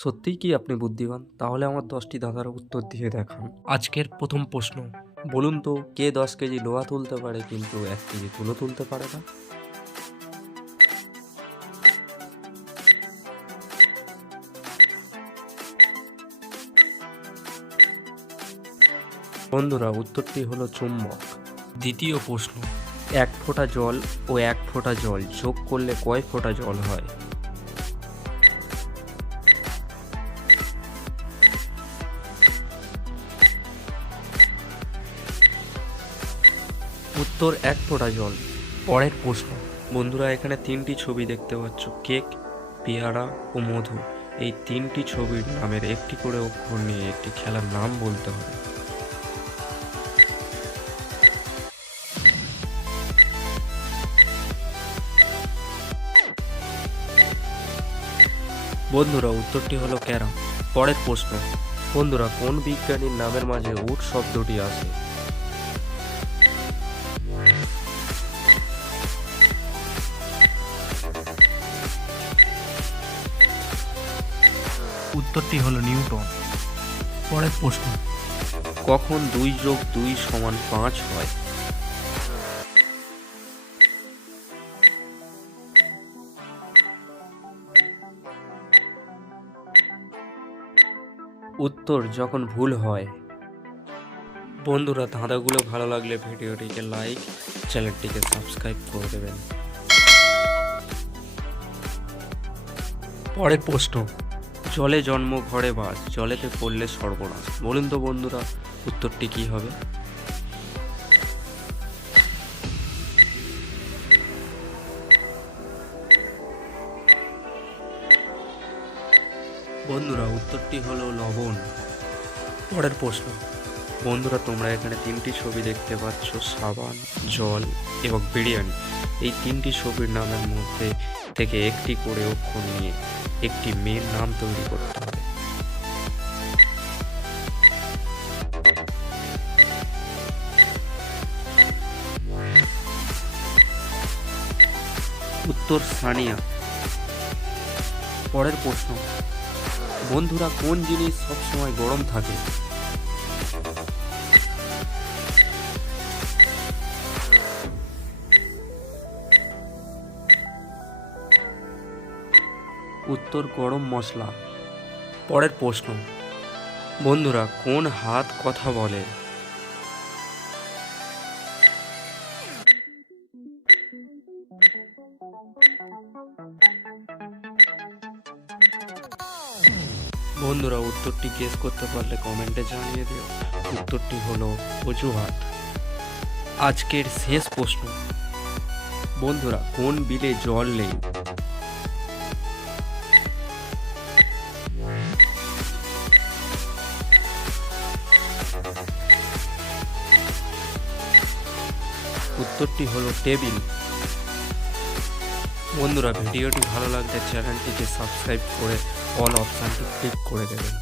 সত্যিই কি আপনি বুদ্ধিমান? তাহলে আমার ১০টি ধাঁধার উত্তর দিয়ে দেখান। আজকের প্রথম প্রশ্ন, বলুন তো কে ১০ কেজি লোহা তুলতে পারে কিন্তু ১ কেজি তুলো তুলতে পারে না? বন্ধুরা উত্তরটি হলো চুম্বক। দ্বিতীয় প্রশ্ন, ১ ফোঁটা জল ও ১ ফোঁটা জল যোগ করলে কয় ফোঁটা জল হয়? উত্তর ১ ফোঁটা জল। পরের প্রশ্ন, বন্ধুরা এখানে ৩টি ছবি দেখতে পাচ্ছ, কেক, পেয়ারা ও মধু। এই ৩টি ছবির নামের একটি করে অক্ষর নিয়ে একটি খেলার নাম বলতে হবে। বন্ধুরা উত্তরটি হলো ক্যারাম। পরের প্রশ্ন, বন্ধুরা কোন বিজ্ঞানীর নামের মাঝে উট শব্দটি আসে? উত্তরটি হলো নিউটন। পরের প্রশ্ন, কখন ২+২ = ৫ হয়? উত্তর যখন ভুল হয়। বন্ধুরা ধাঁধাগুলো ভালো লাগলে ভিডিওটিকে লাইক, চ্যানেলটিকে সাবস্ক্রাইব করে দেবেন। পরের প্রশ্ন, জলে জন্ম ঘরে বাস, জলেতে পড়লে সর্বনাশ। বলুন তো বন্ধুরা উত্তরটি কি হবে? বন্ধুরা উত্তরটি হলো লবণ। পরের প্রশ্ন, বন্ধুরা তোমরা এখানে ৩টি ছবি দেখতে পাচ্ছ, সাবান, জল এবং বিরিয়ানি। এই ৩টি ছবির নামের মধ্যে থেকে একটি করে অক্ষর নিয়ে একটি মেয়ের নাম তৈরি করতে হবে। উত্তর সানিয়া। পরের প্রশ্ন, বন্ধুরা কোন জিনিস সবসময় গরম থাকে? উত্তর গরম মশলা। পরের প্রশ্ন, বন্ধুরা কোন হাত কথা বলে? বন্ধুরা উত্তরটি গেস করতে পারলে কমেন্টে জানিয়ে দিও। উত্তরটি হলো অজুহাত। আজকের শেষ প্রশ্ন, বন্ধুরা কোন বিলে জল নেই? উত্তরটি হলো টেবিল। বন্ধুরা ভিডিওটি ভালো লাগলে চ্যানেলটিকে সাবস্ক্রাইব করে অল অপশানটি ক্লিক করে দেবেন।